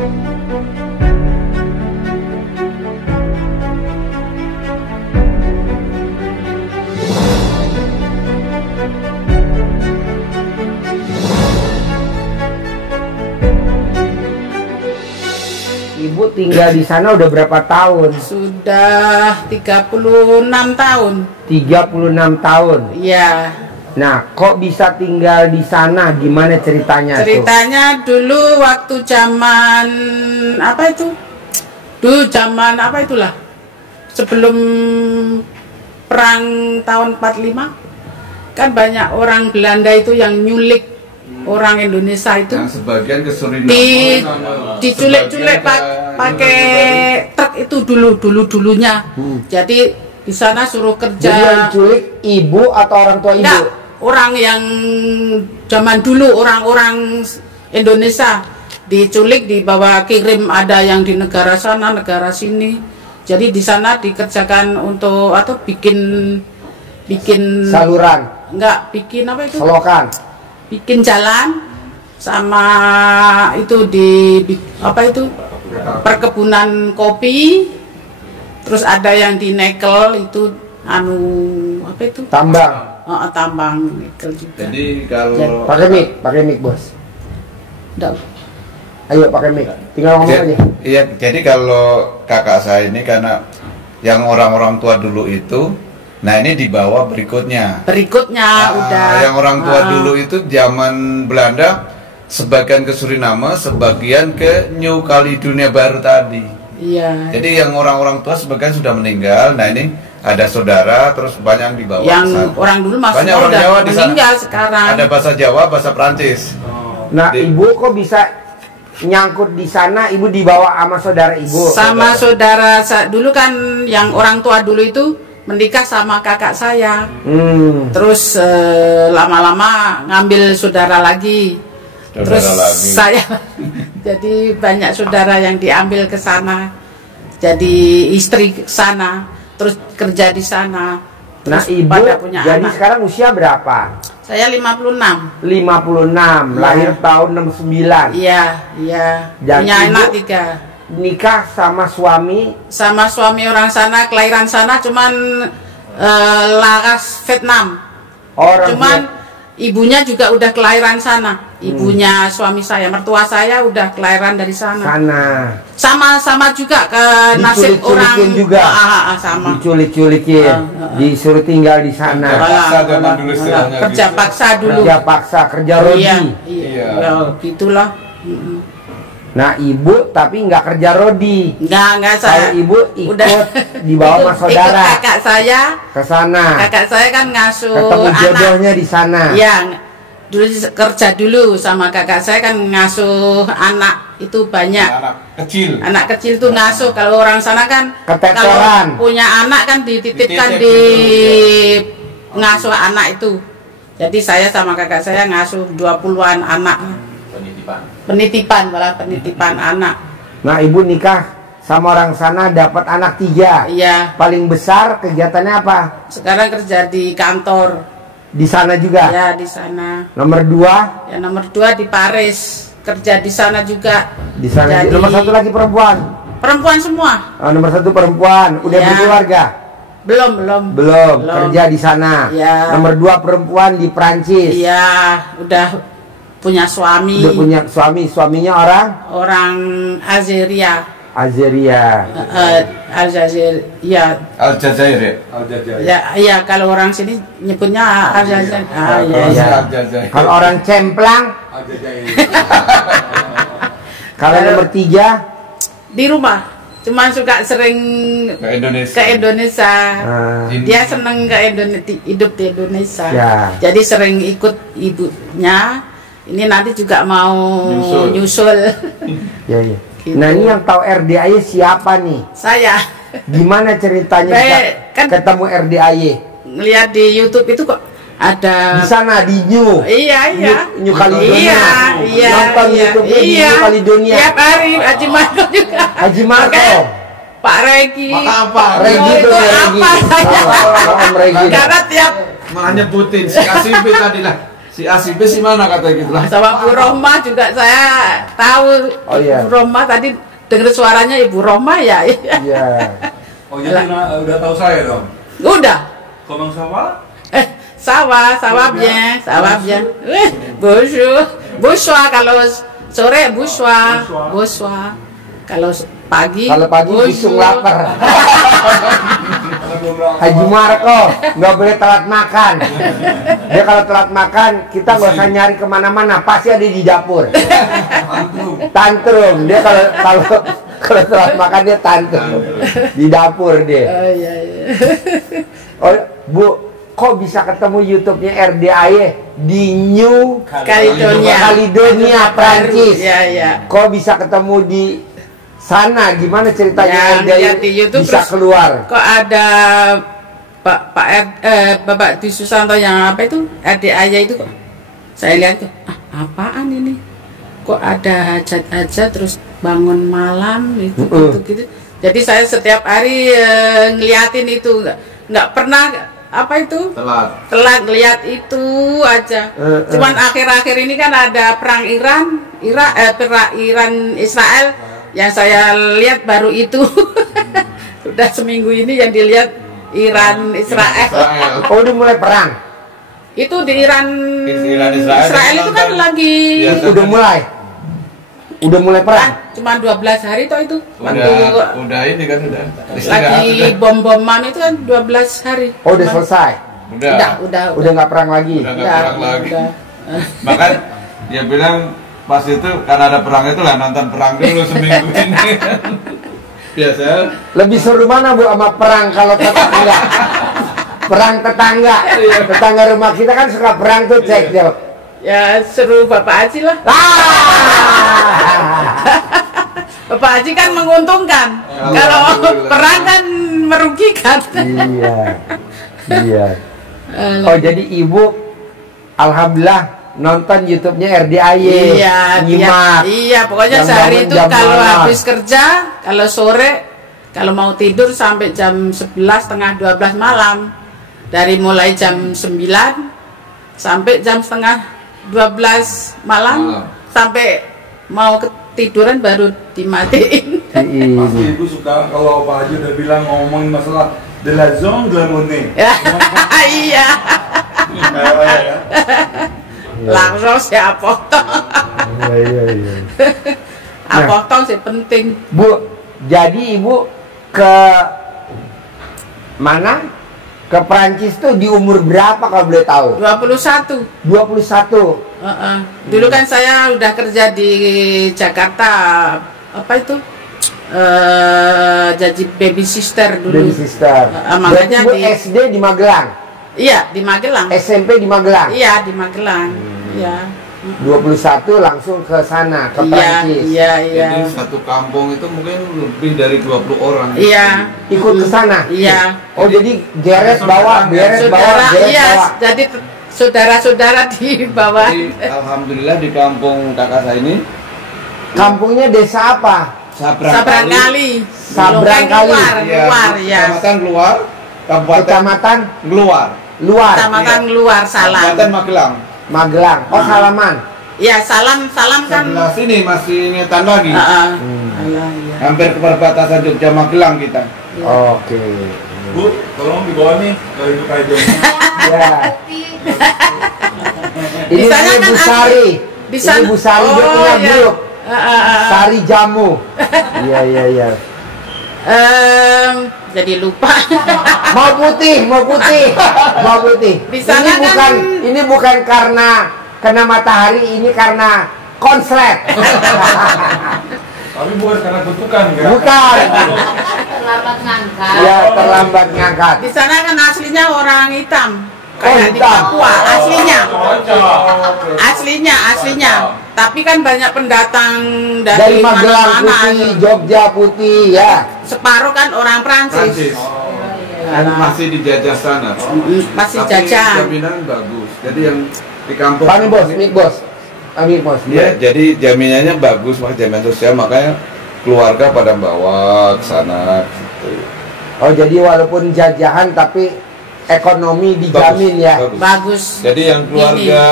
Ibu tinggal di sana udah berapa tahun? Sudah 36 tahun. 36 tahun? Iya. Nah, kok bisa tinggal di sana? Gimana ceritanya? Ceritanya dulu waktu zaman apa itu? Dulu zaman apa itulah? Sebelum perang tahun 45 kan banyak orang Belanda itu yang nyulik orang Indonesia itu. Yang sebagian ke Suriname diculik-culik pakai truk itu dulunya. Jadi di sana suruh kerja. Jadi yang culik ibu atau orang tua ibu? Enggak, orang yang zaman dulu, orang-orang Indonesia diculik, dibawa kirim, ada yang di negara sana, negara sini. Jadi di sana dikerjakan untuk atau bikin saluran. Enggak, bikin apa itu? Selokan. Bikin jalan sama itu di apa itu? Perkebunan kopi. Terus ada yang di nikel itu apa itu? Tambang. Tambang nikel juga. Jadi kalau pakai mic bos. Enggak. Ayo pakai mic. Tinggal ngomong aja. Iya, jadi kalau kakak saya ini karena yang orang-orang tua dulu itu, nah ini di bawah berikutnya. Udah. Yang orang tua dulu itu zaman Belanda, sebagian ke Suriname, sebagian ke New Caledonia Baru tadi. Iya. Jadi yang orang-orang tua sebagian sudah meninggal. Nah ini ada saudara, terus banyak di bawah. Yang orang dulu banyak orang udah Jawa di sana. meninggal sekarang. Ada bahasa Jawa, bahasa Prancis. Nah, ibu kok bisa nyangkut di sana? Ibu dibawa sama saudara ibu? Sama saudara dulu kan yang orang tua dulu itu menikah sama kakak saya. Terus lama-lama ngambil saudara lagi. Terus saya jadi banyak saudara yang diambil ke sana. Jadi istri ke sana, terus kerja di sana. Nah, ibu punya jadi anak. Sekarang usia berapa? Saya 56. 56, ya. Lahir tahun 69. Iya. Punya anak 3. Nikah sama suami? Sama suami orang sana, kelahiran sana, cuman Laras Vietnam. Cuman ibunya juga udah kelahiran sana. Ibunya suami saya, mertua saya udah kelahiran dari sana. Sama juga ke nasib orang juga. Sama. Diculik-culikin, disuruh tinggal di sana. Kerja paksa dulu. Kerja rodi. Iya. Gitulah. Nah, ibu tapi nggak kerja rodi. Enggak saya. Kalau ibu ikut dibawa sama saudara. Ikut kakak saya ke sana. Kakak saya kan ngasuh ketemu jodohnya di sana. Iya. Dulu kerja dulu sama kakak saya kan ngasuh anak itu banyak. Anak kecil tuh ngasuh. Kalau orang sana kan keteteran. Kalau punya anak kan dititipkan di ngasuh anak itu. Jadi saya sama kakak saya ngasuh 20-an anak. Penitipan anak. Nah, ibu nikah sama orang sana dapat anak 3. Iya. Paling besar kegiatannya apa? Sekarang kerja di kantor. Di sana juga? Ya, di sana. Nomor 2? Ya, nomor 2 di Paris. Kerja di sana juga. Di sana. Jadi, nomor 1 lagi perempuan? Perempuan semua. Nomor 1 perempuan. Udah berkeluarga? Belum. Kerja di sana. Ya. Nomor 2 perempuan di Prancis. Iya, udah punya suami. Udah punya suami. Suaminya orang? Orang Algeria. Algeria. Aljazair. Ya. Aljazair. Ya, kalau orang sini nyebutnya Aljazair. Kalau orang Cemplang? Kalau nomor 3? Di rumah. Cuman suka sering ke Indonesia. Dia seneng hidup di Indonesia. Ya. Jadi sering ikut ibunya. Ini nanti juga mau nyusul. Iya. Gitu. Nah, ini yang tahu RDAY siapa nih? Saya. Gimana ceritanya ketemu RDAY? Ngeliat di YouTube itu kok ada di sana di New. Iya. New Caledonia. Iya. Nonton YouTube di New Caledonia. Tiap hari Haji Marco juga. Haji Marco. Pak Regi. Maka apa? Regi itu apa saya? Om Regi. Karena tiap malah nyebutin si KCP tadi lah. Si A si B si mana kata gitu lah. Sama Bu Roma juga saya tahu. Oh, iya. Ibu Roma tadi dengar suaranya Ibu Roma ya. Iya. Oh jadi udah tahu saya dong. Udah. Comment ça va? Sawah bien. Bonsoir kalau sore bonsoir. Kalau pagi busung lapar. Haji Marco nggak boleh telat makan. Dia kalau telat makan kita nggak usah nyari kemana-mana, pasti ada di dapur. Tantrum. Dia kalau telat makan dia tantrum di dapur dia. Oh iya. Oh Bu, kok bisa ketemu YouTube-nya RDAY di New Caledonia, Prancis? Iya. Kok bisa ketemu di sana? Gimana ceritanya RDAY di YouTube bisa keluar? Kok ada Bapak Dwi Susanto yang apa itu RDAY itu kok? Saya lihat tuh, apaan ini? Kok ada hajat-hajat terus bangun malam itu gitu. Jadi saya setiap hari ngeliatin itu, nggak pernah apa itu telat lihat itu aja. Cuman akhir-akhir ini kan ada perang Iran Israel yang saya lihat baru itu. Udah seminggu ini yang dilihat Iran Israel. Oh udah mulai perang? Itu di Iran Israel itu kan lagi udah mulai perang. Cuma 12 hari toh itu. Udah ini kan udah. Lagi bom-boman itu kan 12 hari. Oh udah selesai. Udah nggak perang lagi. Udah. Bahkan dia bilang pas itu karena ada perang itu lah nonton perang dulu seminggu ini. Biasa. Lebih seru mana Bu sama perang kalau tetangga? Perang tetangga. Tetangga rumah kita kan suka perang tuh cek jawab. Ya seru Bapak Haji lah. Bapak Haji kan menguntungkan. Kalau perang kan merugikan. Iya. Oh jadi Ibu alhamdulillah nonton YouTube-nya RDAY. Iya, pokoknya sehari itu kalau habis kerja, kalau sore, kalau mau tidur sampai jam 11 setengah 12 malam. Dari mulai jam 9 sampai jam setengah 12 malam sampai mau ketiduran baru dimatiin. Pasti Ibu suka kalau Pak Haji udah bilang ngomongin masalah de la zone de la monnaie. Iya. Langsung siapa potong. Iya. Potong sih penting. Bu, jadi Ibu ke mana? Ke Prancis tuh di umur berapa kalau boleh tahu? 21. 21. Dulu kan saya udah kerja di Jakarta, apa itu? Jadi baby sister dulu. Baby sister. Makanya Bu SD di Magelang. Iya, di Magelang. SMP di Magelang. Iya, di Magelang. Iya. 21 langsung ke sana, ke Prancis. Iya. Jadi satu kampung itu mungkin lebih dari 20 orang. Iya. Ikut ke sana. Iya. Oh jadi geret bawa. Iya. Jadi saudara-saudara di bawah. Jadi, alhamdulillah di kampung kakak saya ini. Kampungnya desa apa? Sabrangkali. Luar, ya. Kecamatan Luar. Kecamatan Luar. Kecamatan Luar Salam. Kecamatan Magelang. Oh Salaman. Ya salam kan. Sebelah sini masih ngetan lagi. Iya. Hampir ke perbatasan Jogja Magelang kita. Oke. Bu, tolong dibawa nih ke Ibu Kaijon. Ya. Ini Disana kan Bu Sari. Disana. Ini Bu Sari dia punya grup. Sari Jamu. Iya. Jadi lupa. Mau putih. Di sana ini bukan karena kena matahari, ini karena konslet. Tapi bukan karena kutukan kan? Bukan. Terlambat ngangkat. Ya, terlambat ngangkat. Di sana kan aslinya orang hitam. Kayak di hitam. Papua aslinya. Tapi kan banyak pendatang dari Magelang mana-mana. putih, Jogja putih, ya. Separuh kan orang Prancis. Dan masih dijajah sana. Masih Tapi jajan. jaminan bagus. Jadi yang di kampung. Pani bos. Ya, jadi jaminannya bagus, mas, jaminan sosial, makanya keluarga pada bawa ke sana. Gitu. Oh jadi walaupun jajahan tapi ekonomi dijamin ya. Bagus. Jadi yang keluarga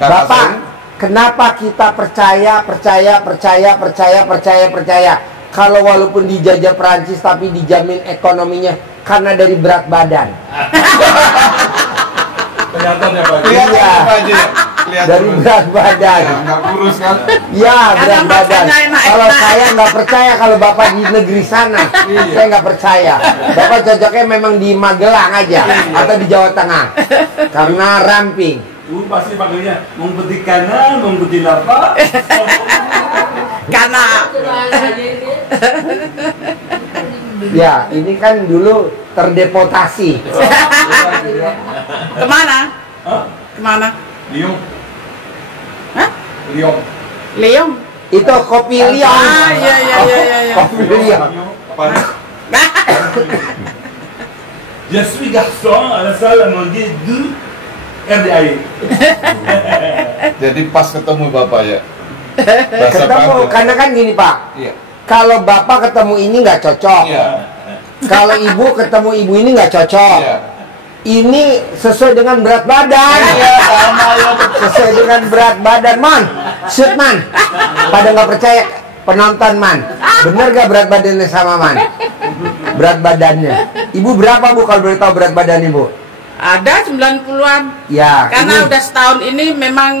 kakak Bapak, saya, kenapa kita percaya? Kalau walaupun dijajah Perancis tapi dijamin ekonominya karena dari berat badan. Kelihatan ya Pak Haji. kelihatan Iya. apa aja ya? Kelihatan Dari terus. berat badan. Ya, nggak kurus kan? Ya, berat Karena badan. makannya enak-enak. Kalau saya nggak percaya kalau Bapak di negeri sana, saya nggak percaya. Bapak cocoknya memang di Magelang aja atau di Jawa Tengah, karena ramping. Pasti panggilnya mau putih kanan, mau putih apa? Karena Ya, ini kan dulu terdepotasi. kemana? Hah? Kemana? Liong. Hah? Liong. Leong. Itu kopi liong. Ah, iya. Kopi liong. Apaan? Je suis garçon à la salle à manger du RDI. Jadi pas ketemu bapak ya. Bahasa Ketemu, Prancis. karena kan gini Pak. Iya. Kalau Bapak ketemu ini nggak cocok. Iya. Kalau Ibu ketemu Ibu ini nggak cocok. Iya. Ini sesuai dengan berat badan. Iya, sama ya. Sesuai dengan berat badan, Man. Shoot, Man. Pada nggak percaya, penonton, Man. Bener gak berat badannya sama, Man? Berat badannya. Ibu berapa, Bu, kalau boleh tahu berat badan Ibu? Ada 90-an. Ya, Karena ini udah setahun ini memang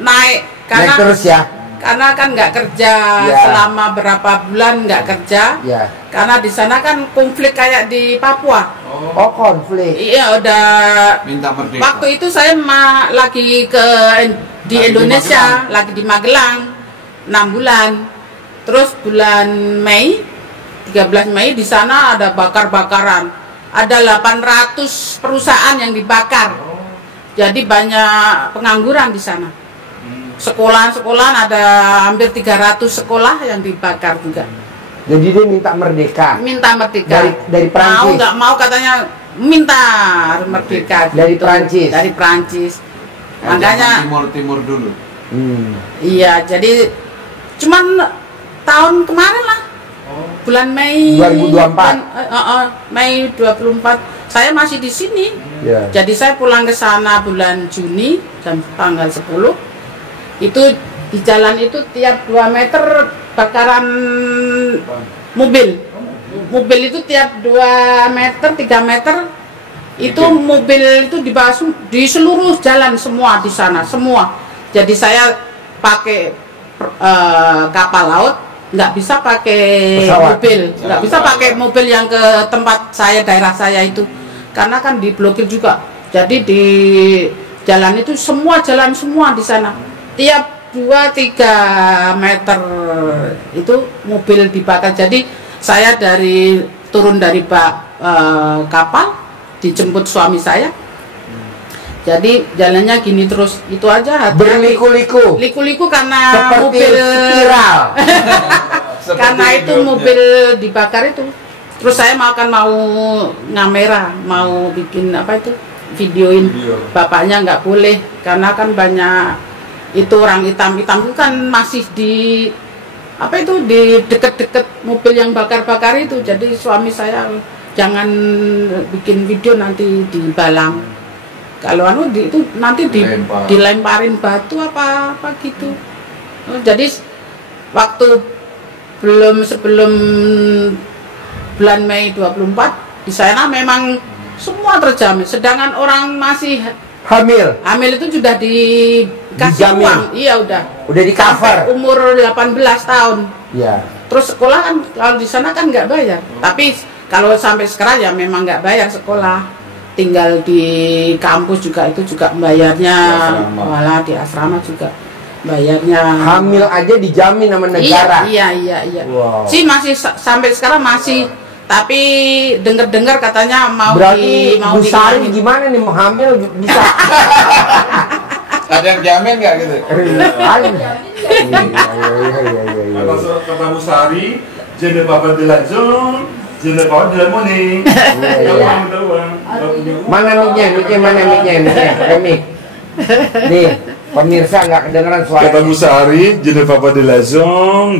naik. naik Karena terus ya. karena kan nggak kerja Ya. selama berapa bulan nggak kerja. Ya. Karena di sana kan konflik kayak di Papua. Oh, konflik. Iya udah. Minta merdeka. Waktu itu saya lagi di Lagi di Indonesia, lagi di Magelang 6 bulan. Terus bulan Mei, 13 Mei di sana ada bakar-bakaran. Ada 800 perusahaan yang dibakar. Jadi banyak pengangguran di sana. Sekolahan ada hampir 300 sekolah yang dibakar juga. Jadi dia minta merdeka. Minta merdeka. Dari Prancis. Mau nggak mau katanya minta merdeka. Dari gitu. Prancis. Dari Prancis. Yang Makanya zaman timur dulu. iya, jadi cuman tahun kemarin lah. Bulan Mei 2024. Mei 24 saya masih di sini. Ya. Jadi saya pulang ke sana bulan Juni tanggal 10. Itu di jalan itu tiap 2 meter bakaran mobil. Mobil itu tiap 2 meter, 3 meter itu mobil itu dibahas di seluruh jalan semua di sana, semua. Jadi saya pakai kapal laut, nggak bisa pakai pesawat. mobil, nggak bisa pakai mobil yang ke tempat saya, daerah saya itu, karena kan diblokir juga. Jadi di jalan itu semua jalan semua di sana, tiap 2-3 meter itu mobil dibakar. Jadi saya turun dari kapal, dijemput suami saya. Jadi jalannya gini terus, itu aja. Berliku-liku. Liku-liku karena Seperti mobil spiral. karena itu hidupnya. mobil dibakar itu. Terus saya mau ngamera, mau bikin apa itu, videoin. Bapaknya nggak boleh karena kan banyak itu orang hitam-hitam itu kan masih di apa itu di deket-deket mobil yang bakar-bakar itu. Jadi suami saya jangan bikin video nanti dibalang. Kalau itu nanti dilemparin batu apa gitu. Jadi waktu sebelum bulan Mei 24 di sana memang semua terjamin. Sedangkan orang masih hamil itu sudah dikasih Dijamin. uang. Iya udah Udah di cover. umur 18 tahun. Ya. Terus sekolah kan kalau di sana kan nggak bayar. Tapi kalau sampai sekarang ya memang nggak bayar sekolah. Tinggal di kampus juga itu juga bayarnya, malah di asrama juga bayarnya. Hamil aja dijamin sama negara. Iya. Wow. Sih masih sampai sekarang masih. Tapi dengar katanya mau Berarti Bu Sari dikawinin. gimana nih, mau hamil bisa? Ada yang jamin nggak gitu? Iya. Kata Bu Sari, je ne pas de l'argent, je ne pas de la monnaie. Iya. Mana mic-nya? Pakai mic. Nih, pemirsa nggak kedengeran Kata suaranya. Bu Sari, je ne pas de l'argent,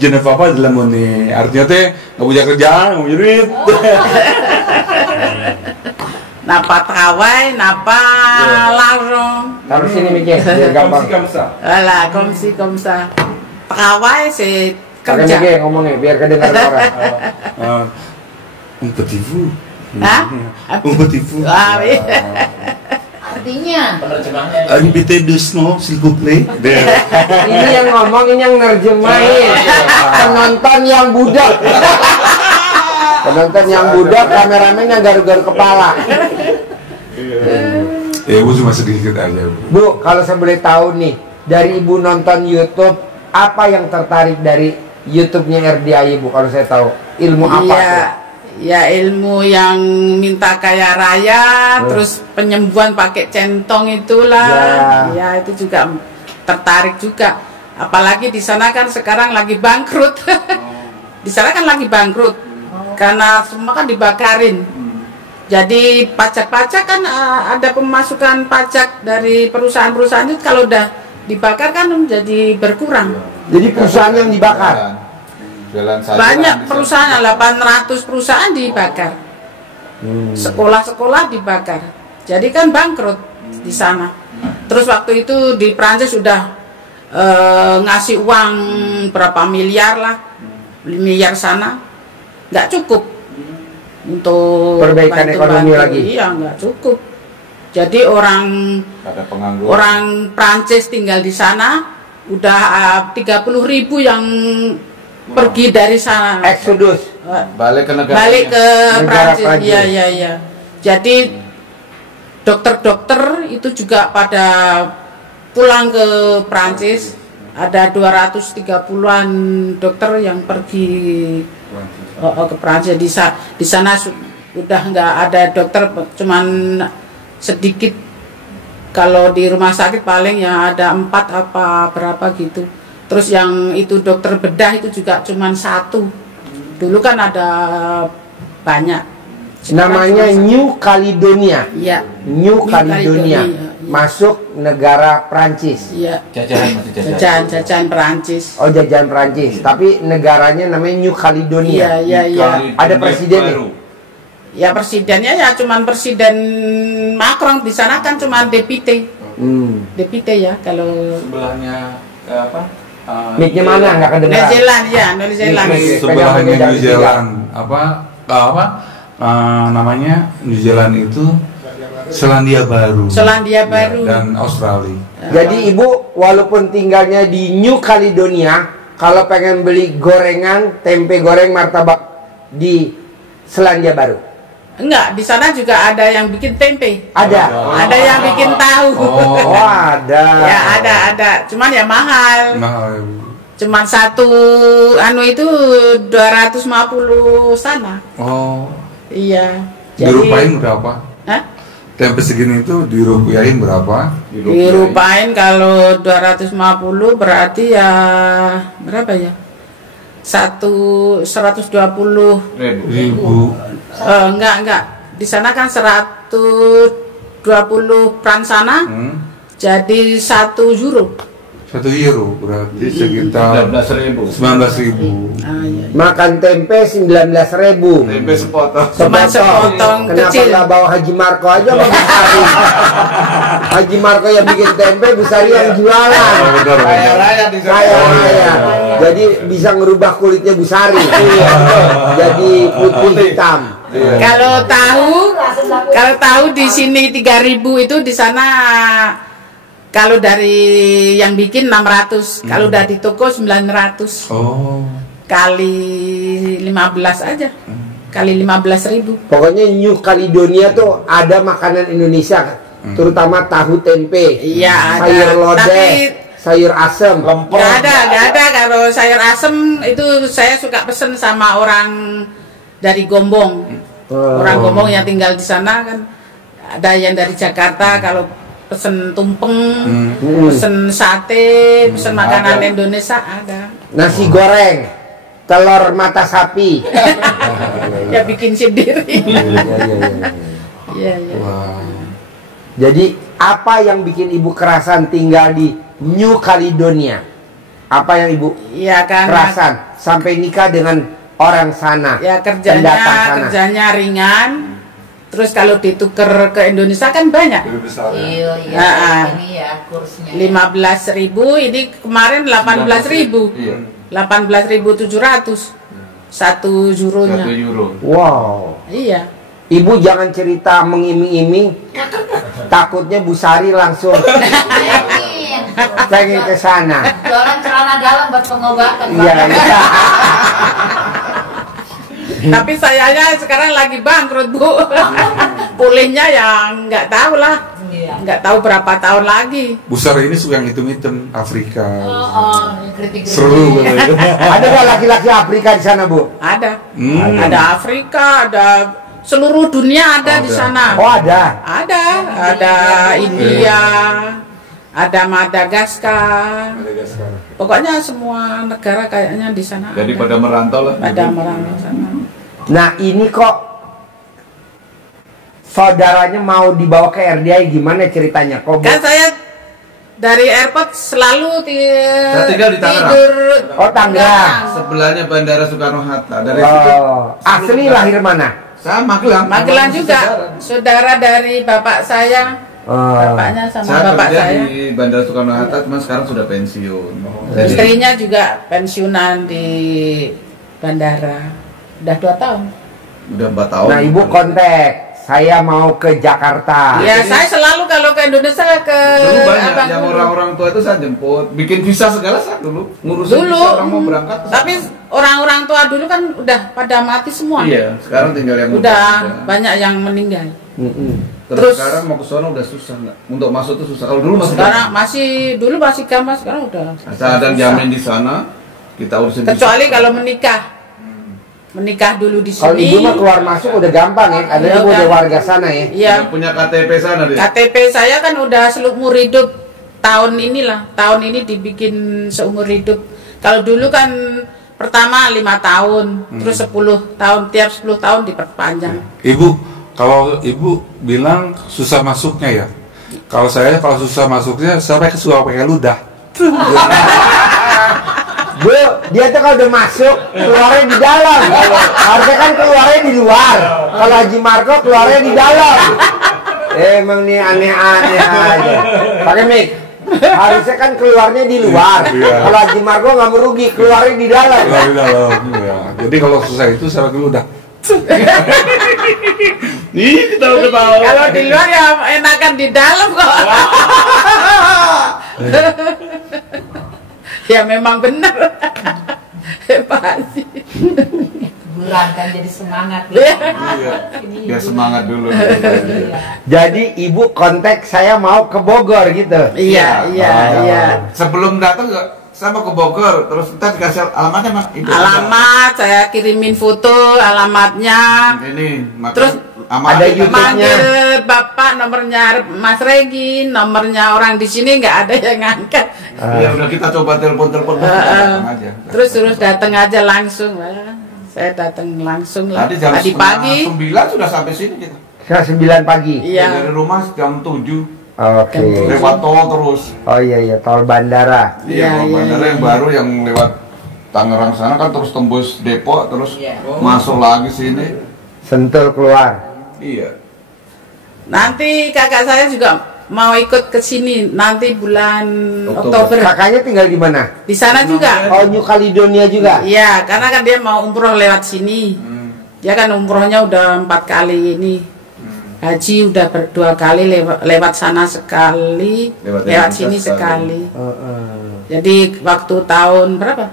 je ne pas de la monnaie. Artinya teh nggak punya kerjaan, nggak punya duit. napa Trawai, napa Larong. Taruh sini mikir, biar gampang. Alah, komsi-komsa. Trawai si Pakai kerja. mikir ngomongnya, biar kedengaran orang. Un petit vous. Hah? Un petit vous. Ah, iya. Artinya Un petit doucement, s'il vous plaît. Ini yang ngomong, ini yang nerjemahin. Penonton yang budak. Penonton yang budak, kameramen yang garu-garu kepala. Ibu cuma sedikit aja. Bu, kalau saya boleh tahu nih, dari Ibu nonton YouTube, apa yang tertarik dari YouTube-nya RDI, Bu? Kalau saya tahu, ilmu apa Iya, tuh? ya ilmu yang minta kaya raya, terus penyembuhan pakai centong itulah. Ya, itu juga tertarik juga. Apalagi di sana kan sekarang lagi bangkrut. Di sana kan lagi bangkrut. Karena semua kan dibakarin. Jadi pajak-pajak kan ada pemasukan pajak dari perusahaan-perusahaan itu kalau udah dibakar kan jadi berkurang. Jadi perusahaan yang dibakar. Jalan saja Banyak bisa. perusahaan, 800 perusahaan dibakar. Sekolah-sekolah dibakar. Jadi kan bangkrut di sana. Terus waktu itu di Prancis sudah ngasih uang berapa miliar lah, miliar sana, nggak cukup untuk Perbaikan bantu-bantu. ekonomi lagi. Iya, nggak cukup. Jadi Ada pengangguran. orang Prancis tinggal di sana udah 30.000 yang pergi dari sana. Exodus. Balik ke negara. Balik ke Negara Prancis. Prancis. Iya, iya, iya. Jadi dokter-dokter itu juga pada pulang ke Prancis. Ada 230-an dokter yang pergi ke Prancis. Di sana udah nggak ada dokter, cuman sedikit. Kalau di rumah sakit paling ya ada 4 apa berapa gitu. Terus yang itu dokter bedah itu juga cuman 1. Dulu kan ada banyak. Sekarang Namanya cuma 1. New Caledonia. Iya. New Caledonia. Caledonia, iya. Masuk negara Prancis. Iya. Jajahan masih jajahan. Jajan Perancis. Oh, jajahan Prancis. Tapi negaranya namanya New Caledonia. Iya, iya, iya. Ada presidennya? Baru. Ya presidennya ya cuman presiden Macron, di sana kan cuman deputy. Deputy ya kalau Sebelahnya apa? Mic-nya mana? Nggak kedengeran. New Zealand ya, New Zealand. Mic. Sebelahnya Pegang New Zealand namanya New Zealand itu Selandia Baru. Selandia Baru. Dan Australia. Jadi ibu walaupun tinggalnya di New Caledonia, kalau pengen beli gorengan, tempe goreng, martabak di Selandia Baru, Enggak, di sana juga ada yang bikin tempe. ada. Ada yang bikin tahu. Oh, ada. Ya ada. Cuman ya mahal. Nah, Cuman satu itu 250 sana. oh, Iya. dirupain berapa? Hah? Tempe segini itu dirupiahin berapa? Dirupain kalau 250 berarti ya berapa ya? 120 Ribu. enggak. Di sana kan 120 pran sana. Jadi 1 euro. 1 euro berarti sekitar 19.000. 19.000. Ah, iya. Makan tempe 19.000. Tempe sepotong. Cuma sepotong Kenapa kecil. nggak bawa Haji Marco aja sama Busari? Haji Marco yang bikin tempe, Busari yang jualan. Kaya raya di sana. Kaya raya. Jadi bisa ngerubah kulitnya Busari. Jadi putih hitam. Kalau tahu di sini 3.000 itu di sana kalau dari yang bikin 600, kalau udah di toko 900. Oh. Kali 15 aja. Kali 15.000. Pokoknya New Caledonia tuh ada makanan Indonesia, terutama tahu tempe, Iya, ada. sayur lodeh, Tapi- sayur asem. Gak ada kalau sayur asem itu saya suka pesen sama orang dari Gombong. Orang Gombong yang tinggal di sana kan ada yang dari Jakarta kalau pesen tumpeng, pesen sate, pesen makanan Indonesia ada. Nasi goreng, telur mata sapi. Ya bikin sendiri. Iya. Wah. Jadi apa yang bikin ibu kerasan tinggal di New Caledonia? Apa yang ibu Iya kan. kerasan sampai nikah dengan orang sana? Ya pendatang sana? kerjanya ringan. Terus kalau ditukar ke Indonesia kan banyak. Lebih besar ya. Iya, iya. Ah. Ini ya kursnya. 15.000, ini kemarin 18.000. Iya. 18.700. 1 euronya. 1 euro. Wow. Iya. Ibu jangan cerita mengiming-iming. Takutnya Bu Sari langsung pengen ke sana. Jualan celana dalam buat pengobatan. Iya, Pak. iya. Tapi sayanya sekarang lagi bangkrut, Bu. Pulihnya yang nggak tahu lah. Iya. Nggak tahu berapa tahun lagi. Bu Sari ini suka yang hitam-hitam Afrika. Oh, kritik-kritik. Seru gitu. Ada nggak laki-laki Afrika di sana, Bu? Ada. Hmm. Ada Afrika, ada seluruh dunia ada di Ada. sana. Oh, ada. Ada India, ada Madagaskar. Madagaskar. Pokoknya semua negara kayaknya di sana. Jadi ada. pada merantau lah. pada merantau sana. Nah, ini kok saudaranya mau dibawa ke RDI, gimana ceritanya? Kok Kan saya dari airport selalu Saya tinggal di Tangerang. tidur. Oh, Tangerang. Sebelahnya Bandara Soekarno Hatta. Dari situ. Oh, asli lahir mana? Saya Magelang. Magelang Masih juga. saudara. Saudara dari bapak saya. Oh. Bapaknya sama Saya bapak kerja saya. di Bandara Soekarno Hatta, cuman sekarang sudah pensiun. Jadi, Istrinya juga pensiunan di bandara. Udah 2 tahun. udah 4 tahun. Nah, Ibu kontak. Saya mau ke Jakarta. Ya, saya selalu kalau ke Indonesia ke Dulu banyak apa, yang dulu. orang-orang tua itu saya jemput, bikin visa segala saya dulu, ngurusin Dulu. visa orang mau berangkat. Tapi orang-orang tua dulu kan udah pada mati semua. Iya, sekarang tinggal yang muda Udah aja. banyak yang meninggal. Mm-mm. Terus, Terus- sekarang mau ke sana udah susah nggak? Untuk masuk tuh susah. Kalau dulu masih Sekarang dulu masih gampang, sekarang udah. asal ada susah. jamin di sana, kita urusin. Kecuali visa. kalau menikah dulu di Kalau sini. Ibu mah keluar masuk udah gampang ya, karena Ya Ibu udah. udah warga sana ya. Iya. Udah punya KTP sana dia. KTP saya kan udah seumur hidup tahun inilah. Tahun ini dibikin seumur hidup. Kalau dulu kan pertama 5 tahun, terus 10 tahun, tiap 10 tahun diperpanjang. Ibu, kalau Ibu bilang susah masuknya ya. Kalau saya kalau susah masuknya, saya suka pakai ludah. Bu, dia tuh kalau udah masuk, keluarnya di dalam. Harusnya kan keluarnya di luar. Kalau Haji Marco keluarnya di dalam. Emang nih aneh-aneh aja. Pakai mic. Harusnya kan keluarnya di luar. Iya. Kalau Haji Marco nggak merugi, keluarnya di dalam. Keluar di dalam. Ya. Jadi kalau susah itu saya pakai ludah. Ih, ketawa-ketawa. Kalau di luar ya enakan di dalam kok. Ya memang benar. Pak Haji. Bulan kan jadi semangat. Iya. Iya, biar semangat dulu. Jadi Ibu kontak saya mau ke Bogor gitu. Iya, iya, Oh. iya. Sebelum datang nggak, saya mau ke Bogor, terus ntar dikasih alamatnya mana? Ibu. Alamat saya kirimin foto alamatnya. Ini, maka Terus ada YouTube-nya. Manggil bapak, nomornya Mas Regi, nomornya orang di sini nggak ada yang ngangkat. Ya udah kita coba telepon-telepon datang aja. Terus datang aja langsung. Wah, saya datang langsung lah. Tadi jam Tadi pagi. 9 sudah sampai sini kita. Setengah 9 pagi. Iya. Dari rumah jam 7. Oke. Lewat tol terus. Oh iya tol bandara. Iya, Iya, iya, bandara iya. yang baru yang lewat Tangerang sana kan terus tembus Depok terus Iya. masuk lagi sini. Sentul keluar. Iya. Nanti kakak saya juga mau ikut ke sini nanti bulan Oktober. Oktober. Kakaknya tinggal di mana? Di sana juga. Oh, New Caledonia juga. Iya, karena kan dia mau umroh lewat sini. Dia kan umrohnya udah 4 kali ini. Haji udah 2 kali lewat sana sekali, Lewat lewat Indonesia sini sekali. sekali. Jadi waktu tahun berapa?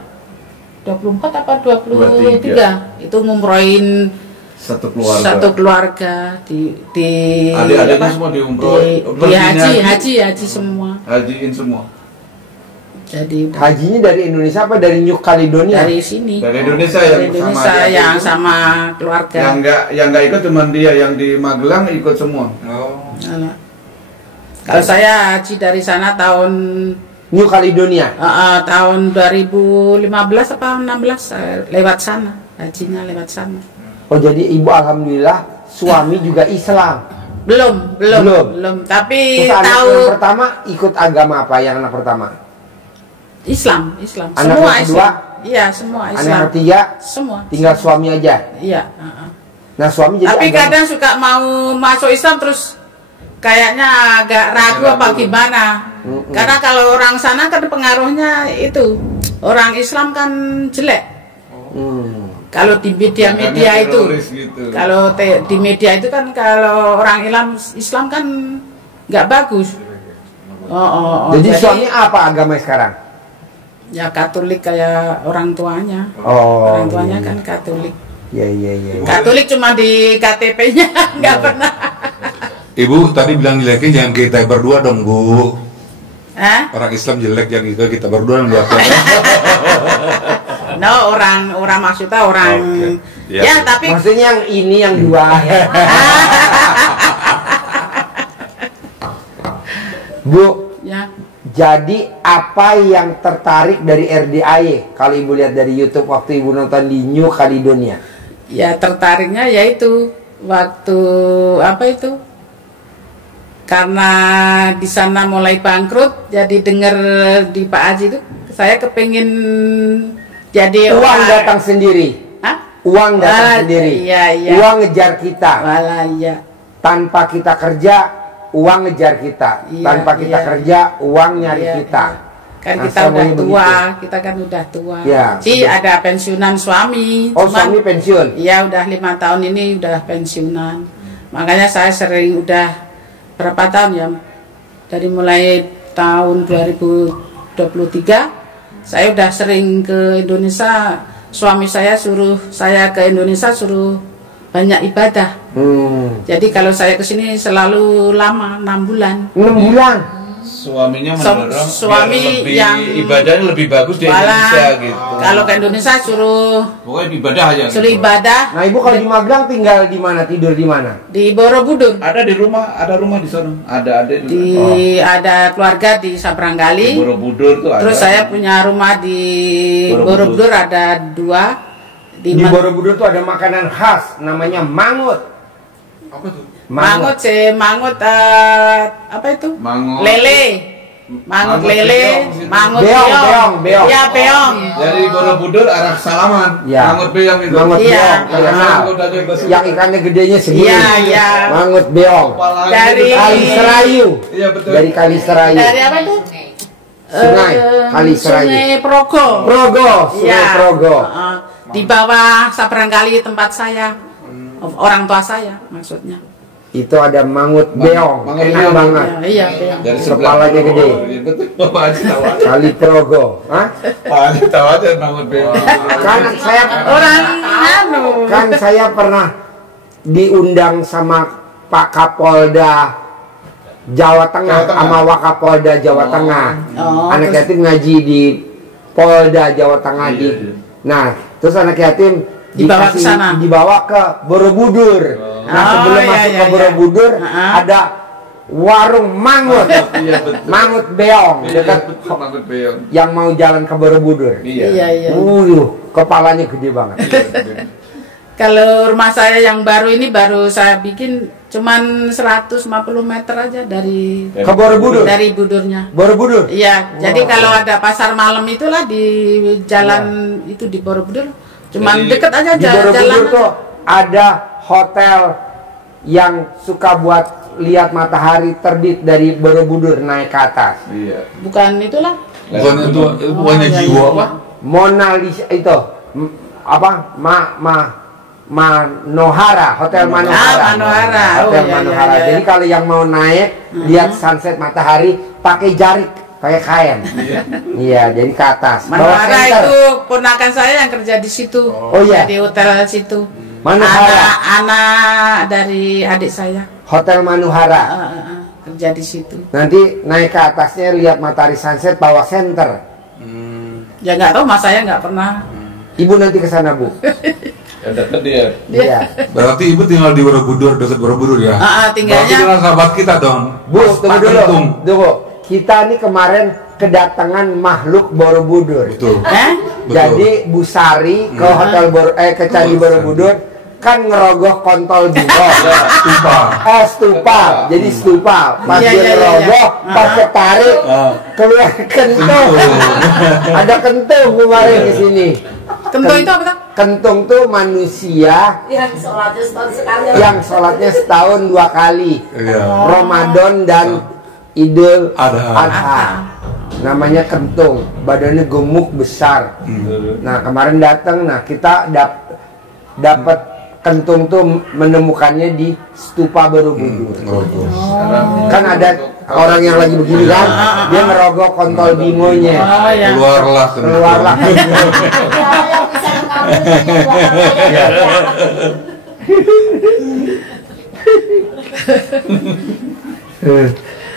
24 apa 23? Itu ngumrohin Satu keluarga. satu keluarga di Adik-adiknya apa? semua diumrohin. di haji semua. Hajiin semua. Jadi Hajinya dari Indonesia apa dari New Caledonia? dari sini. Dari Indonesia Dari yang Indonesia sama adik-adik yang itu. sama keluarga. Yang nggak ikut cuma dia, yang di Magelang ikut semua. Oh. Nah, kalau saya haji dari sana tahun New Caledonia. tahun 2015 apa 16 saya lewat sana, hajinya lewat sana. Oh jadi ibu alhamdulillah suami juga Islam. Belum. Tapi Terus anak tahu yang pertama ikut agama apa yang anak pertama? Islam. Anak Semua yang kedua? Islam. Iya, semua Islam. Anak ketiga Semua. tinggal suami aja. Iya. Nah suami jadi Tapi agama- kadang suka mau masuk Islam terus kayaknya agak ragu apa gimana. Karena kalau orang sana kan pengaruhnya itu orang Islam kan jelek. Kalau di media-media itu, Teroris gitu. kalau di media itu kan kalau orang Islam kan nggak bagus. Jadi suami apa agama sekarang? Ya Katolik kayak orang tuanya. Oh, Orang tuanya iya. kan Katolik. Iya. Katolik cuma di KTP-nya, nggak pernah. Ibu tadi bilang jeleknya jangan kita berdua dong, Bu. Hah? Orang Islam jelek jangan kita berdua yang lihat. No, orang maksudnya orang. Oke. Iya Ya, sih. tapi Maksudnya yang ini yang dua. Bu, ya. jadi apa yang tertarik dari RDAY? Kalau ibu lihat dari YouTube waktu ibu nonton di New Caledonia. Ya tertariknya yaitu waktu apa itu? Karena di sana mulai bangkrut, jadi dengar di Pak Haji itu, saya kepingin jadi Uang datang sendiri. Hah? Uang datang sendiri. Iya. Uang ngejar kita. Walah, iya. Tanpa kita kerja, uang ngejar kita. Iya, Tanpa kita iya. kerja, uang nyari Iya, kita. iya. Kan Nah, kita saya udah maunya tua, begitu. kita kan udah tua. Ya, Sih betul. ada pensiunan suami. Oh, suami pensiun. Iya udah 5 tahun ini udah pensiunan. Makanya saya sering udah berapa tahun ya? Dari mulai tahun 2023 saya udah sering ke Indonesia. Suami saya suruh saya ke Indonesia suruh banyak ibadah. Jadi kalau saya ke sini selalu lama 6 bulan. 6 bulan. Suaminya mendorong Suami biar lebih yang- ibadahnya lebih bagus di Walah, Indonesia gitu. kalau ke Indonesia suruh Pokoknya ibadah aja. suruh gitu. ibadah Nah, ibu kalau di Magelang tinggal di mana? Tidur di mana? di Borobudur. Ada di rumah, ada rumah di sana. Ada juga. Ada keluarga di Sabrangkali. Di Borobudur tuh ada. Terus saya punya rumah di Borobudur. Borobudur ada 2 Di Borobudur tuh ada makanan khas namanya mangut. Apa tuh? Mangut apa itu? Mangut. Lele. Mangut lele, beong. mangut Beong. Ya, beong. Dari Borobudur arah Salaman. Ya. Mangut beong itu. Mangut Iya. beong, terkenal. Yang ikannya gedenya segini. Iya. Mangut beong. Dari- Kali Serayu. Iya betul. Dari Kali Serayu. Dari apa tuh? Sungai Kali Serayu. Sungai Progo. Progo, Sungai Iya. Progo. Di bawah Sabrangkali tempat saya. Orang tua saya maksudnya. Itu ada mangut beong, mangut enak beong. banget. Iya, beong. Dari Kepalanya gede. Iya betul. Pak Haji tahu aja. Kali Progo. Hah? Pak Haji tahu aja mangut beong. Kan saya Orang anu. kan saya pernah diundang sama Pak Kapolda Jawa Tengah, Jawa Tengah. sama Wakapolda Jawa Tengah. Oh, Anak terus- yatim ngaji di Polda Jawa Tengah Iya, di. iya. Nah, terus anak yatim Dibawa ke sana. dibawa ke Borobudur. Nah, Oh, sebelum iya, masuk iya, ke iya. Borobudur ada warung mangut. Iya betul. Mangut beong Iya dekat betul mangut beong. yang mau jalan ke Borobudur. Iya. Kepalanya gede banget. Kalau rumah saya yang baru ini baru saya bikin cuman 150 meter aja dari Ke Borobudur. dari budurnya. Borobudur. Iya, jadi kalau ada pasar malam itulah di jalan itu di Borobudur, cuman Jadi, deket aja Di jalan. Borobudur tuh ada hotel yang suka buat lihat matahari terbit dari Borobudur naik ke atas. Iya. Bukan itulah. Bukan itu, bukannya iya, jiwa iya. apa? Mona Lisa itu apa? Manohara, Hotel Manohara. Manohara. Oh, Hotel iya, Manohara. iya, iya. Jadi kalau yang mau naik lihat sunset matahari pakai jarik, pakai kain. Iya, jadi ke atas. Bawa Manohara senter. itu ponakan saya yang kerja di situ. Oh, iya. Di hotel situ. Manohara. Anak dari adik saya. Hotel Manohara. Kerja di situ. Nanti naik ke atasnya lihat matahari sunset bawa senter. Ya nggak tahu, mas saya nggak pernah. Ibu nanti ke sana, Bu. Ya deket dia. Iya. Berarti ibu tinggal di Borobudur, dekat Borobudur ya? Berarti Tinggalnya dengan sahabat kita dong. Bu, Mas tunggu Pak dulu. Kentung. Tunggu. Kita nih kemarin kedatangan makhluk Borobudur. Betul. Betul. Jadi Bu Sari ke hotel ke Candi Oh, Borobudur kan ngerogoh kontol biro. Tumpah. Stupa. Jadi stupa. Pas Iya, dia iya, iya, ngerogoh, iya. pas ketarik keluar kentung. Ada kentung kemarin di sini. Kento itu apa tuh? kentung tuh manusia Yang sholatnya setahun sekali. yang sholatnya setahun 2 kali. Iya. Ramadan dan Idul Adha. Adha. Namanya kentung, badannya gemuk besar. Nah kemarin datang, nah kita dapat kentung tuh menemukannya di stupa Borobudur. Kan ada orang yang lagi begini kan, dia ngerogok kontol bimonya. Oh ya. Keluarlah. Keluarlah. Yang bisa mengambil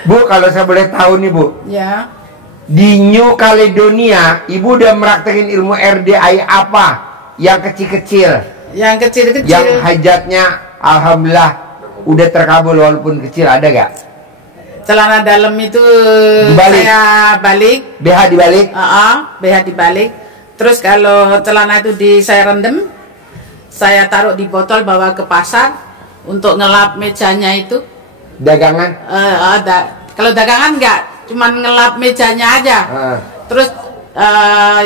Bu, kalau saya boleh tahu nih Bu, Ya. di New Caledonia, Ibu udah meraktekin ilmu RDI apa? Yang kecil-kecil, Yang kecil-kecil. yang hajatnya alhamdulillah udah terkabul walaupun kecil, ada gak? Celana dalam itu Dibalik. saya balik. BH dibalik? BH dibalik. Terus kalau celana itu saya rendam, saya taruh di botol bawa ke pasar untuk ngelap mejanya itu. Dagangan? Kalau dagangan enggak, cuman ngelap mejanya aja. Terus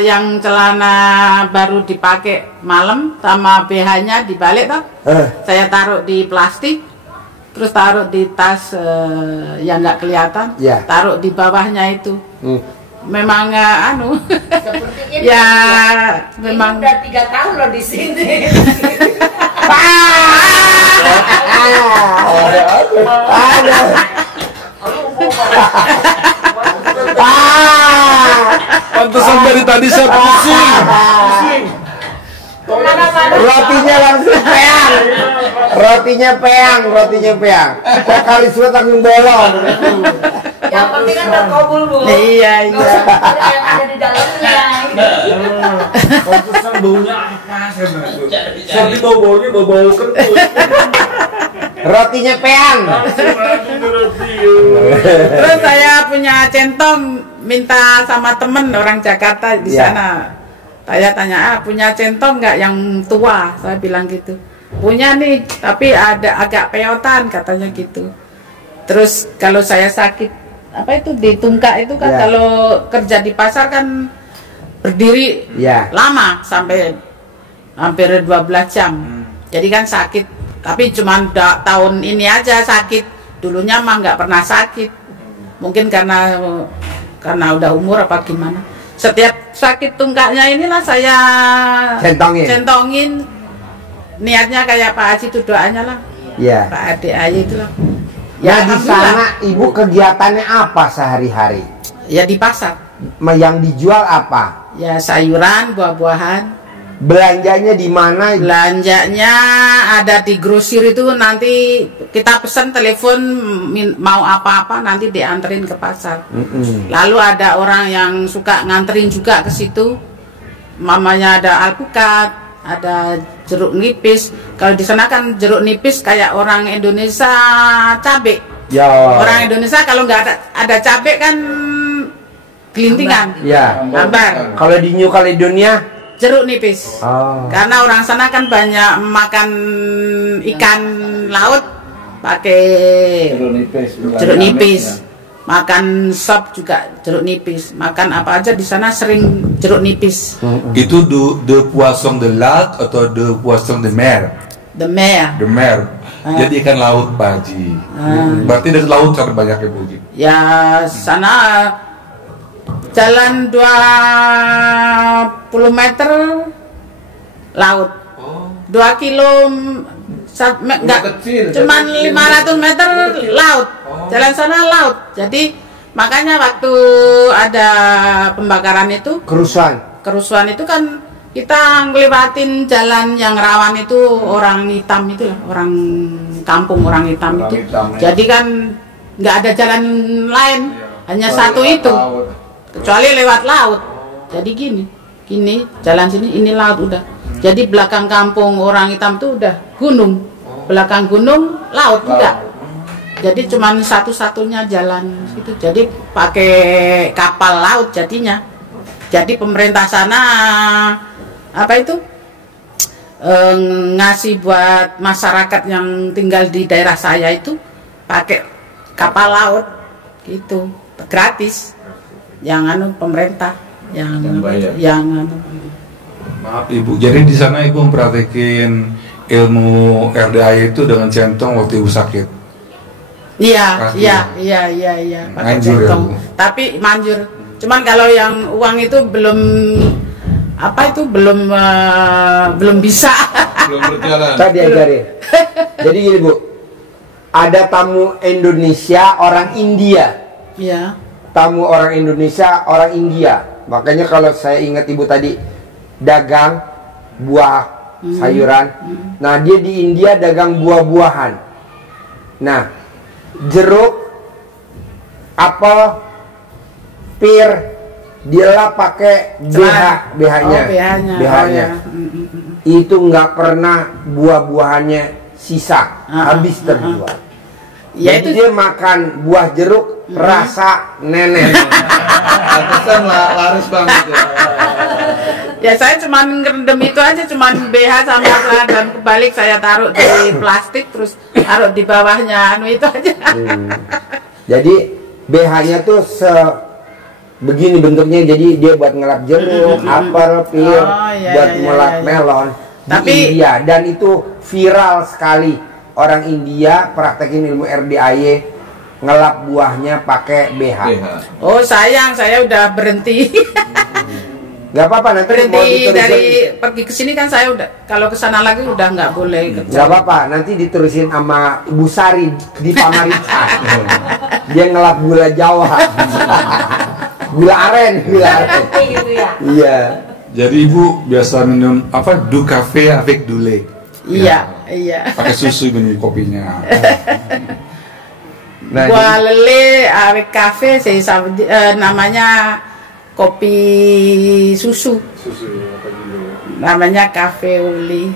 yang celana baru dipakai malam sama BH-nya dibalik toh. Saya taruh di plastik, terus taruh di tas yang nggak kelihatan, Ya. taruh di bawahnya itu. Memang Seperti ini. ya Ini memang udah 3 tahun loh di sini. Pantesan dari tadi saya pusing. Kemana-mana. Rotinya langsung peang. Rotinya peang. Kok kali surat langsung bolong. Yang penting kan terkabul, Bu. Iya, Nggak usah pikirin yang ada di dalamnya. Pantesan baunya apa sebenarnya? Saya bau-baunya bau-bau kentut. Rotinya peang. Terus saya punya centong, minta sama temen orang Jakarta di Ya. sana. Saya tanya, punya centong nggak yang tua? Saya bilang gitu. Punya nih, tapi ada agak peotan katanya gitu. Terus kalau saya sakit, apa itu di tungkak itu kan Ya. kalau kerja di pasar kan berdiri Ya. lama sampai hampir 12 jam. Jadi kan sakit. Tapi cuma tahun ini aja sakit. Dulunya mah nggak pernah sakit. Mungkin karena udah umur apa gimana. Setiap sakit tungkaknya inilah saya centongin. Niatnya kayak Pak Haji itu doanya lah. Ya. Pak Ade Ayu itu lah. Ya di alhamdulillah. sana Ibu kegiatannya apa sehari-hari? Ya di pasar. Yang dijual apa? Ya sayuran, buah-buahan. Belanjanya di mana? Belanjanya ada di grosir itu, nanti kita pesan telepon mau apa-apa nanti dianterin ke pasar. Lalu ada orang yang suka nganterin juga ke situ. Mamanya ada alpukat, ada jeruk nipis. Kalau di sana kan jeruk nipis kayak orang Indonesia cabe. Ya. Orang Indonesia kalau nggak ada cabe kan gelintingan. Ya. Hambar. Kalau di New Caledonia? Jeruk nipis. Karena orang sana kan banyak makan ikan laut pakai jeruk nipis. Makan sop juga jeruk nipis. Makan apa aja di sana sering jeruk nipis. Itu de poisson de lac atau de poisson de mer? The mer. De mer. Jadi ikan laut, Pak Haji. Berarti dari laut sangat banyak ya, Bu Haji? Ya sana jalan 20 meter laut. 2 kilo enggak, cuman 500 meter laut. Jalan sana laut. Jadi makanya waktu ada pembakaran itu, kerusuhan itu kan kita ngelewatin jalan yang rawan itu orang hitam itu lah, orang kampung orang hitam itu. Jadi kan nggak ada jalan lain, hanya satu itu. Kecuali lewat laut. Jadi gini jalan sini, ini laut udah. Jadi belakang kampung orang hitam itu udah gunung, belakang gunung laut juga. Jadi cuman satu-satunya jalan itu. Jadi pakai kapal laut jadinya. Jadi pemerintah sana apa itu ngasih buat masyarakat yang tinggal di daerah saya itu pakai kapal laut gitu, gratis. Yang pemerintah yang Maaf ibu, jadi di sana ibu mempraktekin ilmu RDAY itu dengan centong waktu ibu sakit. Iya, Kaki. iya. Pakai Manjur ya, centong. Bu? Tapi manjur. Cuman kalau yang uang itu belum belum bisa. Belum berjalan. Saya diajarin. Jadi gini Bu, ada tamu Indonesia orang India, Iya. tamu orang Indonesia orang India. Makanya kalau saya ingat ibu tadi dagang buah sayuran, nah dia di India dagang buah-buahan. Nah jeruk, apel, pir, dia lah pakai BH-nya, Oh, BH-nya. BH-nya. Oh, ya. Itu nggak pernah buah-buahannya sisa, habis terjual. Ya, Jadi itu- dia makan buah jeruk rasa nenek. Pantesan laris banget ya. Ya saya cuman ngerendam itu aja, cuman BH sama celana dan kebalik saya taruh di plastik terus taruh di bawahnya itu aja. Jadi BH-nya tuh begini bentuknya, jadi dia buat ngelap jeruk, apel, pir, Oh, iya, buat iya, ngelap iya. melon di Tapi- India, dan itu viral sekali. Orang India praktekin ilmu RDAY, ngelap buahnya pakai BH. BH. Oh sayang, saya udah berhenti. Gak apa-apa, nanti mau Berhenti diterusin. dari pergi ke sini kan saya udah, kalau ke sana lagi udah nggak boleh kerja. Gak apa-apa, nanti diterusin sama Ibu Sari di Pamarita. Dia ngelap gula Jawa. Gula aren. Kayak gitu ya. Iya. Jadi ibu biasa minum apa? Du cafe avec du lait. Iya. Pakai susu minum kopinya. Nah, Gua lele awet cafe namanya kopi susu. Namanya cafe oli.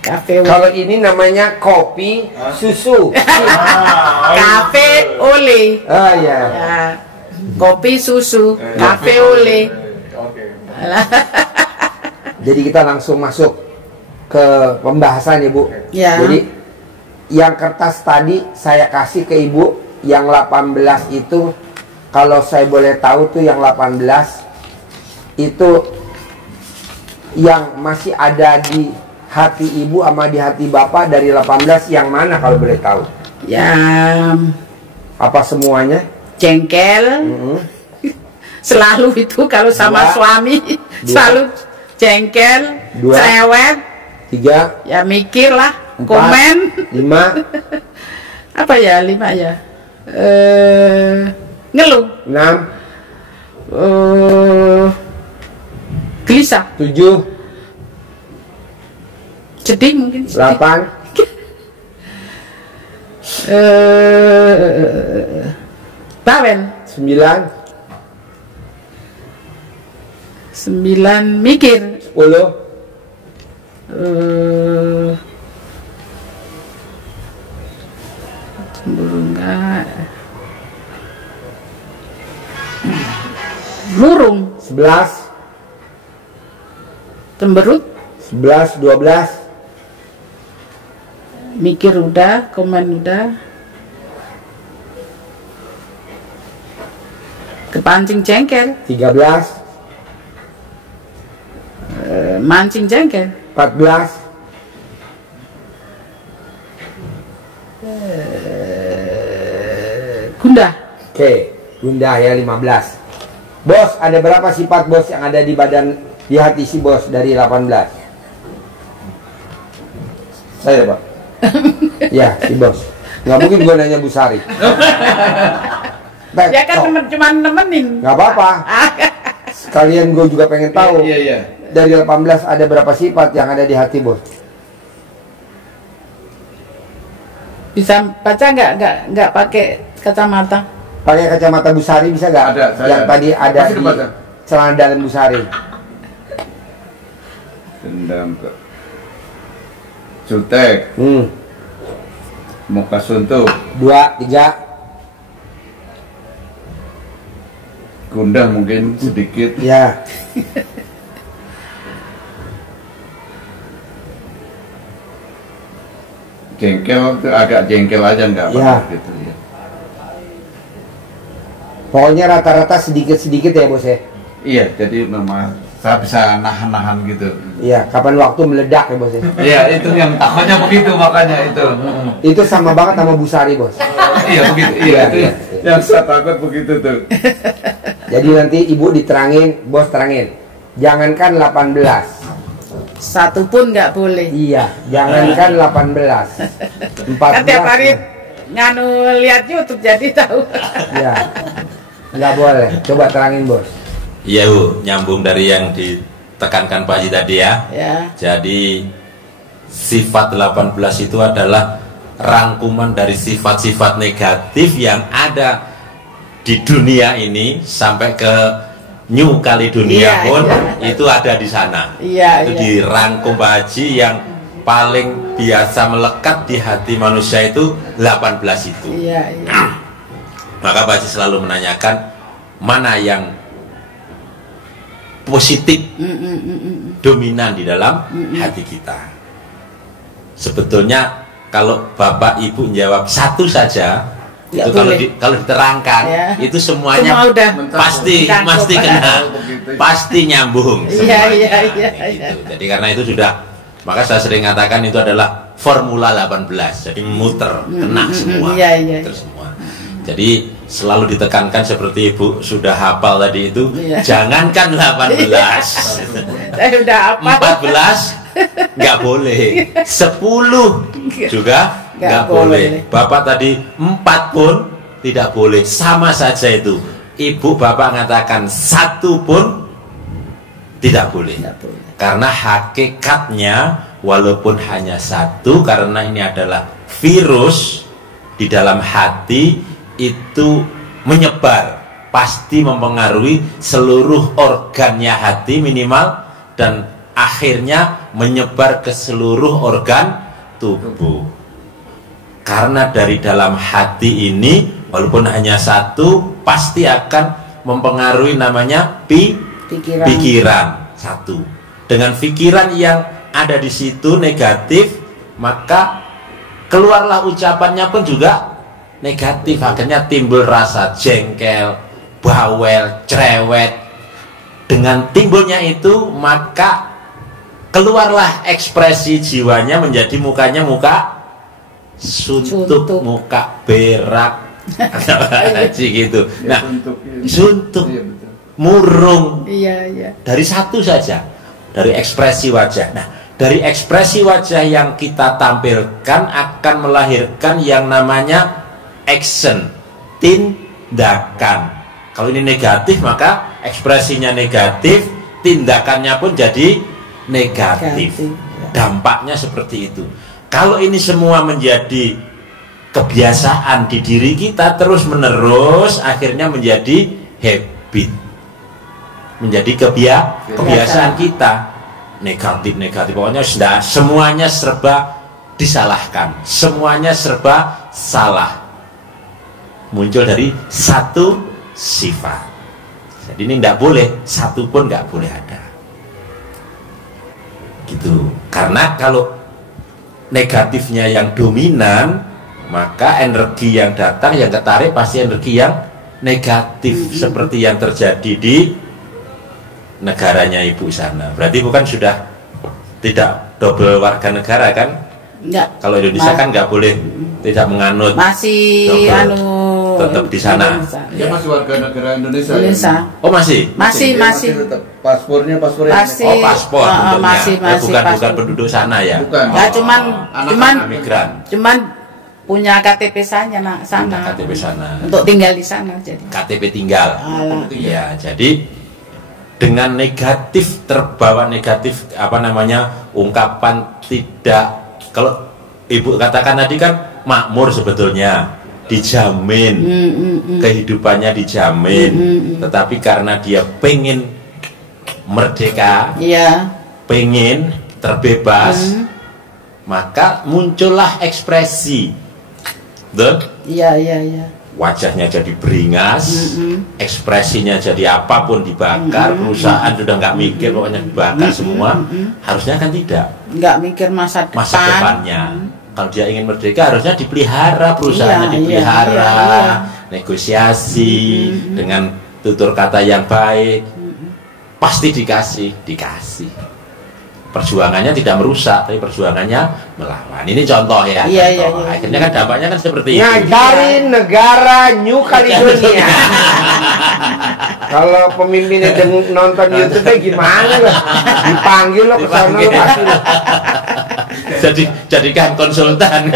Cafe oli. kalau ini namanya kopi susu. Cafe oli. Oh iya. Ya. Kopi susu, cafe oli. Jadi kita langsung masuk ke pembahasan ya Bu. Ya. Jadi yang kertas tadi saya kasih ke Ibu, yang 18 itu, kalau saya boleh tahu tuh yang 18 itu yang masih ada di hati Ibu sama di hati Bapak dari 18 yang mana kalau boleh tahu? Ya, Apa semuanya? jengkel. Selalu itu kalau sama Dua. suami selalu jengkel, Dua. cerewet. 3, Ya mikir lah, 4, komen. 5, Apa ya 5 ya? Ngeluh. 6, Gelisah, 7, sedih mungkin. Sedih. 8, Bawel. 9, 9 mikir. 10, Cemburu enggak. Murung, 11, cemberut, 11, 12, mikir udah, komen udah. Kepancing jengkel, 13, mancing jengkel. 14, Gundah. oke, gundah ya 15. Bos, ada berapa sifat bos yang ada di badan, di hati si bos dari 18? Saya Pak. Ya, si bos. Nggak mungkin gue nanya Bu Sari. Ya kan cuma nemenin. Nggak apa-apa. Sekalian gue juga pengen tahu. Iya. Dari 18 ada berapa sifat yang ada di hati bos? Bisa baca nggak pakai kacamata? Pakai kacamata Bu Sari bisa nggak? Ada, saya Yang ada. tadi ada Masih di dibaca? celana dalam Bu Sari. Dendam ke Jutek, muka suntuk, 2, 3, gundah mungkin sedikit, ya. jengkel tuh agak jengkel aja nggak Ya. apa gitu ya. Pokoknya rata-rata sedikit-sedikit ya bos ya. Iya, jadi memang saya bisa nahan-nahan gitu. Iya, kapan waktu meledak ya bos ya? Iya, itu yang takutnya begitu makanya itu. Itu sama banget sama Busari bos. Iya begitu, iya itu yang saya takut begitu tuh. Jadi nanti ibu diterangin, bos terangin. Jangankan 18. Satu pun nggak boleh. Iya, jangankan 18. 14. Kan tiap hari nganu lihat YouTube jadi tahu. Iya. Nggak boleh. Coba terangin bos. Iya Bu, nyambung dari yang ditekankan Pak Haji tadi ya. Ya. Jadi sifat 18 itu adalah rangkuman dari sifat-sifat negatif yang ada di dunia ini sampai ke New Caledonia Iya, pun iya. itu ada di sana. Iya, Itu iya. dirangkum Pak Haji yang paling biasa melekat di hati manusia itu 18 itu. Iya, iya. Maka Pak Haji selalu menanyakan mana yang positif dominan di dalam hati kita. Sebetulnya kalau Bapak Ibu jawab satu saja, Nggak itu boleh. kalau diterangkan Ya. itu semuanya Semua udah pasti mencakup. kena, pasti nyambung. Iya, semuanya. iya, iya, Nah, iya. gitu. Jadi karena itu sudah, maka saya sering katakan itu adalah formula 18. Jadi muter, kena semua. Iya, iya. Terus semua. Jadi selalu ditekankan seperti Ibu sudah hafal tadi itu, Iya. jangankan 18. Saya udah apa? 14 nggak boleh, 10 juga Nggak nggak boleh. Bapak tadi 4 pun tidak boleh, sama saja itu. Ibu bapak mengatakan 1 pun tidak boleh. Nggak boleh. Karena hakikatnya walaupun hanya 1, karena ini adalah virus di dalam hati, itu menyebar, pasti mempengaruhi seluruh organnya hati minimal, dan akhirnya menyebar ke seluruh organ tubuh. Karena dari dalam hati ini walaupun hanya 1, pasti akan mempengaruhi namanya pikiran. 1. Dengan pikiran yang ada di situ negatif, maka keluarlah ucapannya pun juga negatif. Akhirnya timbul rasa jengkel, bawel, cerewet. Dengan timbulnya itu, maka keluarlah ekspresi jiwanya menjadi mukanya muka suntuk, muka berak, Haji gitu. Nah, suntuk, Iya, betul. murung, Iya, iya. dari 1 saja, dari ekspresi wajah. Nah, dari ekspresi wajah yang kita tampilkan akan melahirkan yang namanya action, tindakan. Kalau ini negatif, maka ekspresinya negatif, tindakannya pun jadi negatif. Dampaknya seperti itu. Kalau ini semua menjadi kebiasaan di diri kita terus menerus, akhirnya menjadi habit, menjadi kebiasaan kita. Negatif, pokoknya sudah semuanya serba disalahkan, semuanya serba salah, muncul dari 1 sifat. Jadi ini tidak boleh, 1 pun nggak boleh ada gitu. Karena kalau negatifnya yang dominan, maka energi yang datang, yang ketarik pasti energi yang negatif, seperti yang terjadi di negaranya Ibu sana. Berarti bukan sudah tidak double warga negara kan? Enggak. Kalau Indonesia kan nggak boleh tidak menganut, Masih double. Tetap di sana. Dia masih warga negara Indonesia. Indonesia. Oh masih? Masih, Dia masih. tetap paspornya paspor yang Masih. Oh paspor bentuknya. masih, Ya, bukan paspor. penduduk sana ya. Bukan. Enggak, cuman Migran. punya KTP sana, sana. KTP sana. Untuk tinggal di sana jadi. KTP tinggal. Alah. Iya, jadi dengan negatif, terbawa negatif, apa namanya, ungkapan tidak, kalau Ibu katakan tadi kan makmur sebetulnya, dijamin, kehidupannya dijamin, tetapi karena dia pengen merdeka, Iya. pengen terbebas, maka muncullah ekspresi. Betul? Iya, iya, iya. Wajahnya jadi beringas, ekspresinya jadi apapun dibakar, perusahaan sudah nggak mikir, pokoknya dibakar semua. Harusnya kan tidak, Nggak mikir masa depan. masa depannya. Kalau dia ingin merdeka harusnya dipelihara, perusahaannya Iya, dipelihara, iya, iya. negosiasi dengan tutur kata yang baik. pasti dikasih. Perjuangannya tidak merusak, tapi perjuangannya melawan. Ini contoh ya. Iya, contoh. iya. Akhirnya kan dampaknya kan seperti itu. Ngajarin negara New Caledonia. Kalau pemimpinnya nonton YouTube-nya gimana lo? Dipanggil lo ke sana lo pasti lo. Jadikan konsultan.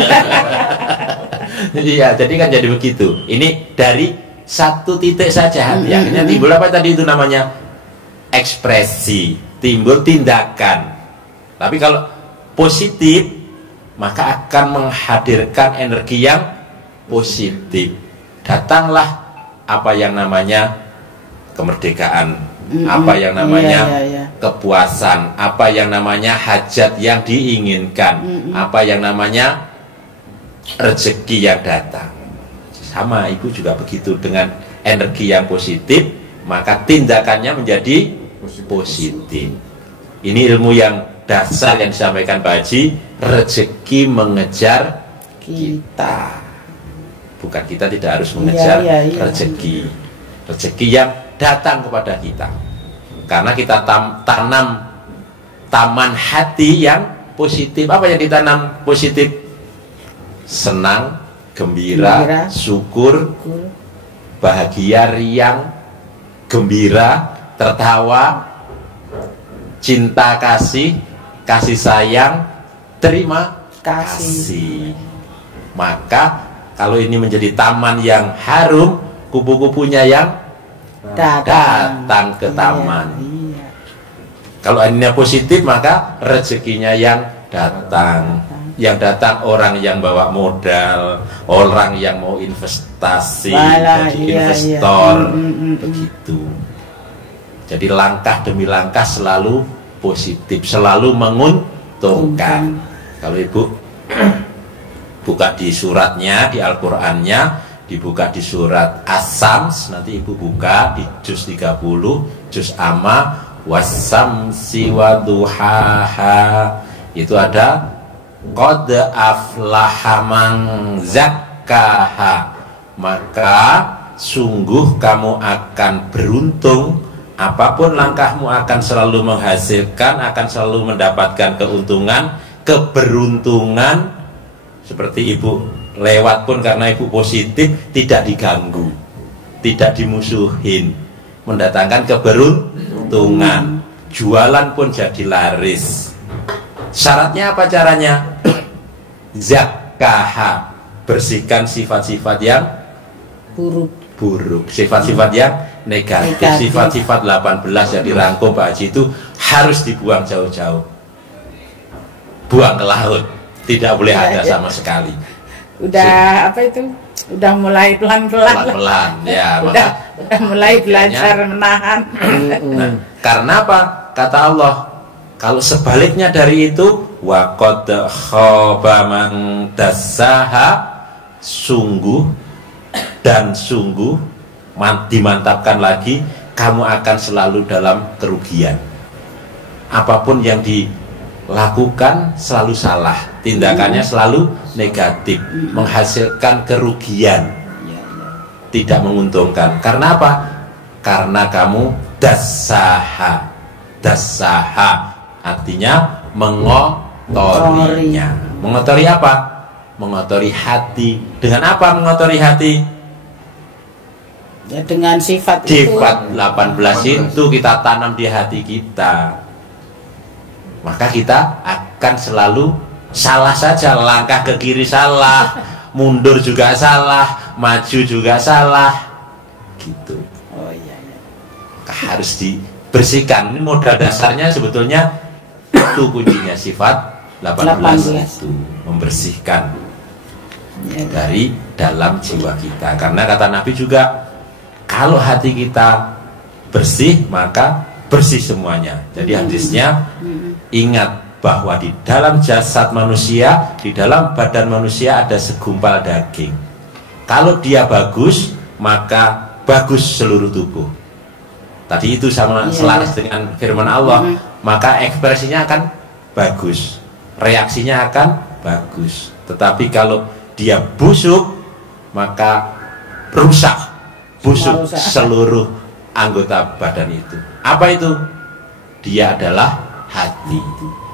Iya, jadi kan jadi begitu. Ini dari satu titik saja hati. Akhirnya timbul apa tadi itu namanya? Ekspresi, timbul tindakan. Tapi kalau positif, maka akan menghadirkan energi yang positif. Datanglah apa yang namanya kemerdekaan, apa yang namanya kepuasan, apa yang namanya hajat yang diinginkan, apa yang namanya rezeki yang datang. Sama ibu juga begitu, dengan energi yang positif, maka tindakannya menjadi positif. Ini ilmu yang dasar yang disampaikan Pak Haji. Rezeki mengejar kita, bukan kita tidak harus mengejar rezeki. Rezeki yang datang kepada kita, karena kita tanam taman hati yang positif. Apa yang ditanam positif? Senang, gembira, syukur, bahagia, riang, gembira, tertawa, cinta kasih, kasih sayang, terima kasih. Maka kalau ini menjadi taman yang harum, kupu-kupunya yang datang ke taman. Kalau ini positif, maka rezekinya yang datang. Yang datang orang yang bawa modal, orang yang mau investasi, jadi investor, begitu. Jadi langkah demi langkah selalu positif, selalu menguntungkan. Kalau ibu buka di suratnya, di Al-Qur'annya, dibuka di surat As-Sams, nanti ibu buka di juz 30, juz Amma, wasamsi waduhaha, itu ada qad aflaha man zakkaha, maka sungguh kamu akan beruntung. Apapun langkahmu akan selalu menghasilkan, akan selalu mendapatkan keuntungan, keberuntungan. Seperti ibu lewat pun karena ibu positif, tidak diganggu, tidak dimusuhin, mendatangkan keberuntungan. Jualan pun jadi laris. Syaratnya apa caranya? Zakkaha, bersihkan sifat-sifat yang buruk, sifat-sifat yang negatif. Sifat-sifat 18 yang dirangkum Pak Haji itu harus dibuang jauh-jauh, buang ke laut, tidak boleh ada sama sekali. Udah apa itu? Udah mulai pelan-pelan ya, udah mulai belajar menahan. Nah, karena apa? Kata Allah, kalau sebaliknya dari itu, wa qad khaba man dassaha, sungguh dan sungguh, dimantapkan lagi, kamu akan selalu dalam kerugian. Apapun yang dilakukan selalu salah, tindakannya selalu negatif, menghasilkan kerugian, tidak menguntungkan. Karena apa? Karena kamu dassaha. Dassaha artinya mengotorinya. Mengotori apa? Mengotori hati. Dengan apa mengotori hati? Ya, dengan sifat Sifat 18 itu kita tanam di hati kita, maka kita akan selalu salah saja. Langkah ke kiri salah, mundur juga salah, maju juga salah, gitu. Oh iya. Harus dibersihkan. Ini modal dasarnya sebetulnya itu kuncinya, sifat 18 itu membersihkan dari dalam jiwa kita. Karena kata Nabi juga, kalau hati kita bersih, maka bersih semuanya. Jadi hadisnya, ingat bahwa di dalam jasad manusia, di dalam badan manusia ada segumpal daging. Kalau dia bagus, maka bagus seluruh tubuh. Tadi itu sama selaras dengan firman Allah, maka ekspresinya akan bagus, reaksinya akan bagus. Tetapi kalau dia busuk, maka busuk seluruh anggota badan itu. Apa itu? dia adalah hati.